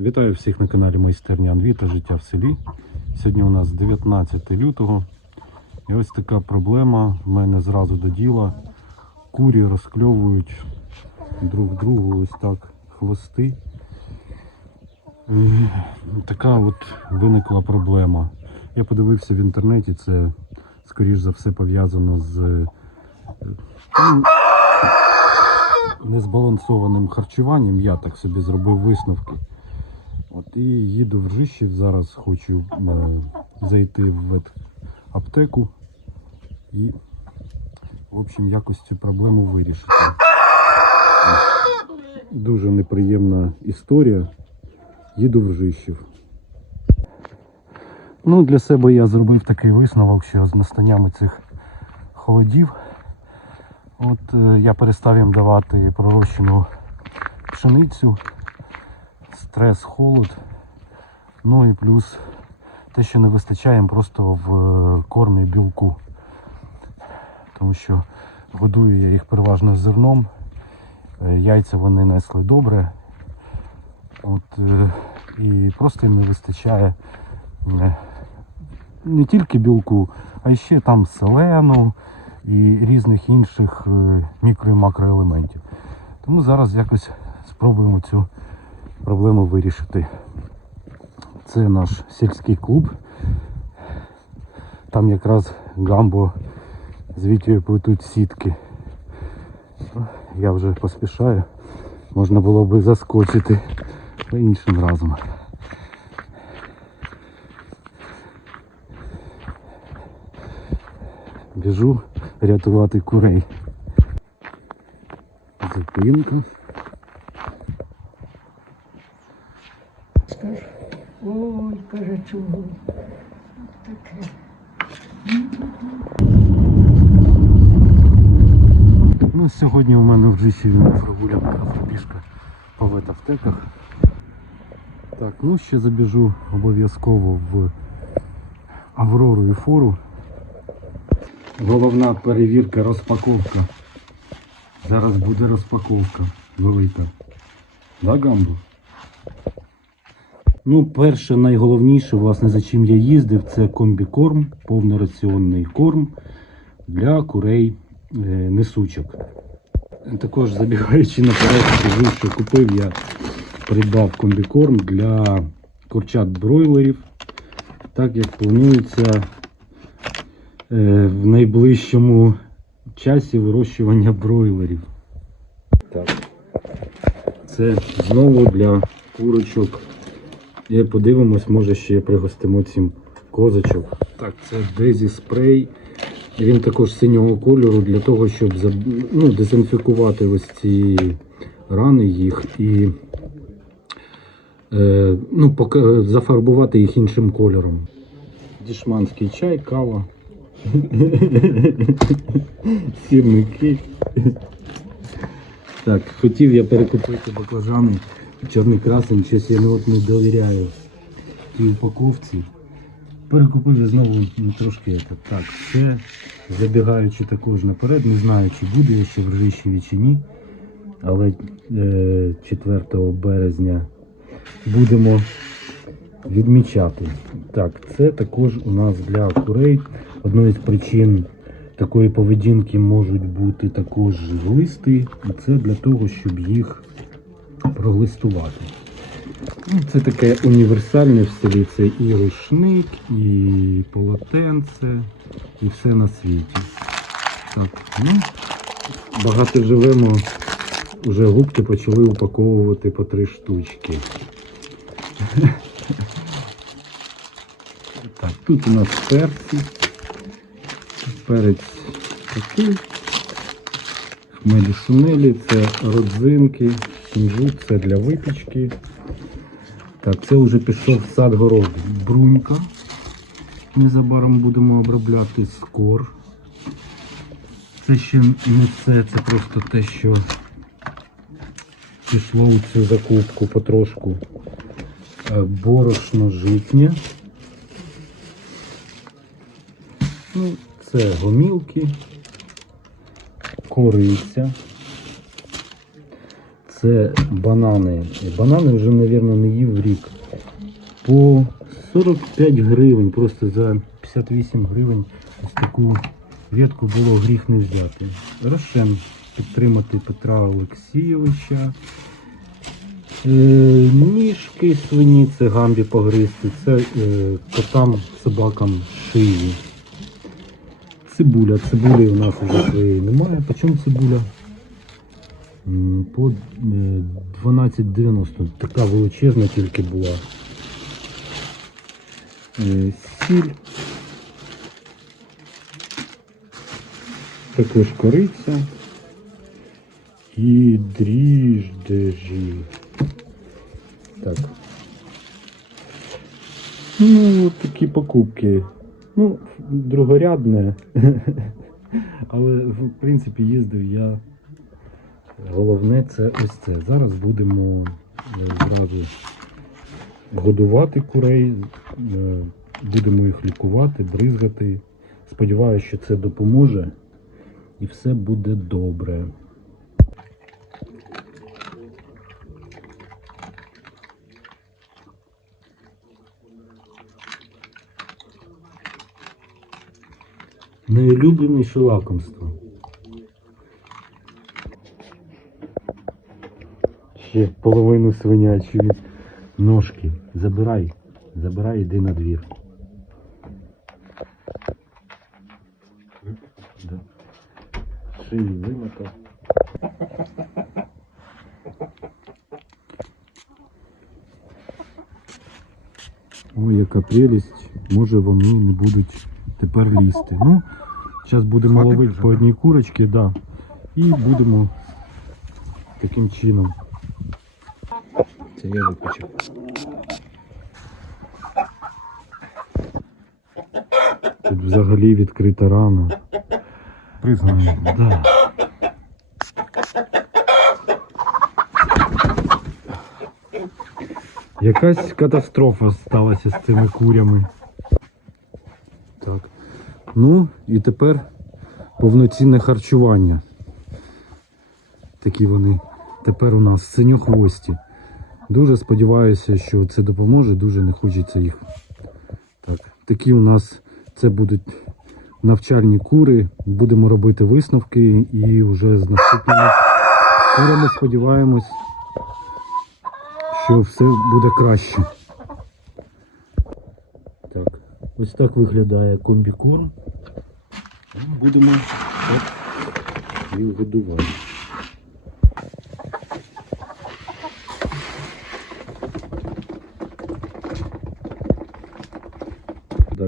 Вітаю всіх на каналі Майстерня Анві та життя в селі. Сьогодні у нас 19 лютого. І ось така проблема в мене зразу до діла. Курі розкльовують друг другу ось так хвости. Е, Така от виникла проблема. Я подивився в інтернеті, це скоріш за все пов'язано з е, ну, незбалансованим харчуванням. Я так собі зробив висновки. От і їду в Ржищів, зараз хочу е, зайти в ветаптеку і, в общем, якось цю проблему вирішити. Дуже неприємна історія. Їду в Ржищів. Ну, для себе я зробив такий висновок, що з настаннями цих холодів от е, я перестав їм давати пророщену пшеницю стрес, холод. Ну і плюс те, що не вистачає їм просто в е, кормі білку. Тому що годую я їх переважно зерном. Е, Яйця вони несли добре. От, е, і просто їм не вистачає не тільки білку, а ще там селену і різних інших мікро- і макроелементів. Тому зараз якось спробуємо цю проблему вирішити. Це наш сільський клуб. Там якраз гамбо з Вітєю плетуть сітки. Я вже поспішаю. Можна було би заскочити іншим разом. Біжу рятувати курей. Зупинка. Скажу, ой, каже, чого таке. Ну, сьогодні у мене в Джисі прогулянка пішка по ветаптеках. Так, ну ще забіжу обов'язково в Аврору і фору. Головна перевірка, розпаковка. Зараз буде розпаковка велика. Да, Гамбо? Ну, перше, найголовніше, власне, за чим я їздив, це комбікорм, повнораціонний корм для курей е, несучок. Також забігаючи наперед, скажу, що купив я, придбав комбікорм для курчат бройлерів. Так як планується е, в найближчому часі вирощування бройлерів. Так. Це знову для курочок. І подивимось, може ще пригостимо цим козочок. Так, це Дезі спрей. Він також синього кольору для того, щоб ну, дезінфікувати ось ці рани їх і е, ну, зафарбувати їх іншим кольором. Дішманський чай, кава. Сірники. Так, хотів я перекупити баклажани. Чорний красень, щось я от не довіряю тій упаковці. Перекупив я знову ну, трошки это. Так, це забігаючи також наперед, не знаю, чи буде я ще в Ржищеві чи ні. Але е, 4 березня будемо відмічати. Так, це також у нас для курей. Одною з причин такої поведінки можуть бути також глисти. І це для того, щоб їх проглистувати. Ну, Це таке універсальне в селі. Це і рушник, і полотенце, і все на світі. Так, ну, багато живемо, вже губки почали упаковувати по три штучки. Так, тут у нас перці. Перець такий. Хмелі сунелі, це родзинки, кінжут, це для випічки. Так, це вже пішов сад город. Брунька. Незабаром будемо обробляти скор. Це ще не все, це просто те, що пішло у цю закупку потрошку. Е, Борошно житнє. Ну, це гомілки, кориця. Це банани. Банани вже, мабуть, не їв рік. По 45 гривень, просто за 58 гривень ось таку ветку було гріх не взяти. Рошен підтримати Петра Олексійовича. Е, ніжки свині, це гамбі погризти, це е, котам, собакам шиї. Цибуля. Цибулі у нас вже своєї немає. По чому цибуля? По е, 12,90. Така величезна тільки була. Е, Сіль. Також кориця. І дріжджі. Так. Ну, от такі покупки. Ну, другорядне. Але в принципі їздив я. Головне це ось це. Зараз будемо е, зразу годувати курей, е, будемо їх лікувати, бризгати. Сподіваюся, що це допоможе і все буде добре. Найулюбленіше лакомство. Ще половину свинячої ножки. Забирай. Забирай, йди на двір. Да. Шию вимотав. Ой, яка прелість. Може вони не будуть тепер лізти. Ну, зараз будемо ловити по одній курочці, да. І будемо таким чином. Це я виключив. Тут взагалі відкрита рана. Признак. Да. Якась катастрофа сталася з цими курями. Так. Ну і тепер повноцінне харчування. Такі вони тепер у нас синьохвості. Дуже сподіваюся, що це допоможе, дуже не хочеться їх. Так, такі у нас це будуть навчальні кури. Будемо робити висновки і вже з наступними курами сподіваємось, що все буде краще. Так, ось так виглядає комбікорм. Будемо їх годувати.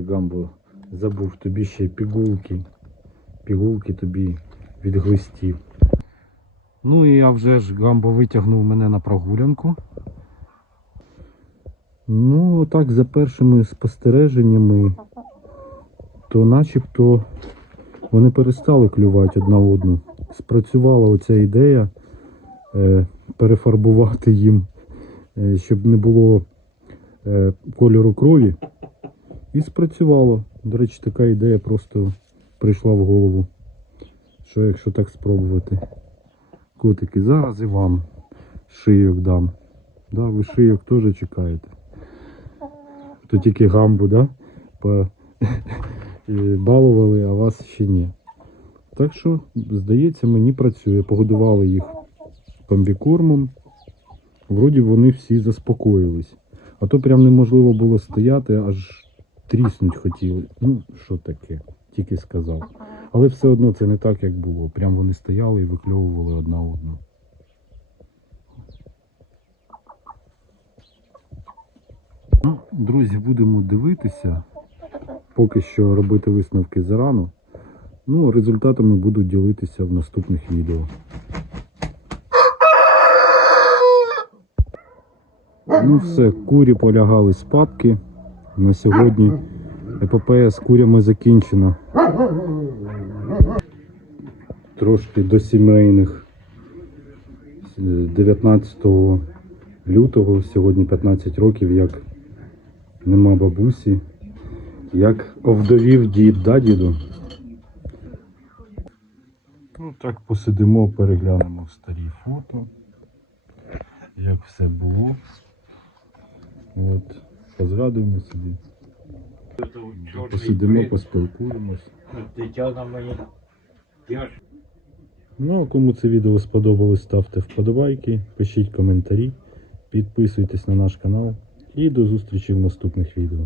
Да, Гамбо, забув тобі ще пігулки. Пігулки тобі від глистів. Ну і я вже ж Гамбо витягнув мене на прогулянку. Ну, так, за першими спостереженнями, то начебто вони перестали клювати одна одну. Спрацювала оця ідея е, перефарбувати їм, е, щоб не було е, кольору крові. І спрацювало. До речі, така ідея просто прийшла в голову. Що якщо так спробувати? Котики, зараз і вам шийок дам. Да, ви шийок теж чекаєте. То тільки гамбу, да? По... балували, а вас ще ні. Так що, здається, мені працює. Погодували їх комбікормом. Вроді вони всі заспокоїлись. А то прям неможливо було стояти, аж тріснуть хотіли. Ну, що таке, тільки сказав. Але все одно це не так, як було. Прям вони стояли і викльовували одна одну. Ну, друзі, будемо дивитися. Поки що робити висновки зарано. Ну, результатами буду ділитися в наступних відео. Ну все, курі полягали спадки. На сьогодні епопея з курями закінчена. Трошки до сімейних. 19 лютого, сьогодні 15 років, як нема бабусі, як овдовів дід, да, діду? Ну так посидимо, переглянемо старі фото. як все було. От, позрадуємо собі. Посидимо, поспілкуємось. Дитя мені. Ну, а кому це відео сподобалось, ставте вподобайки, пишіть коментарі, підписуйтесь на наш канал і до зустрічі в наступних відео.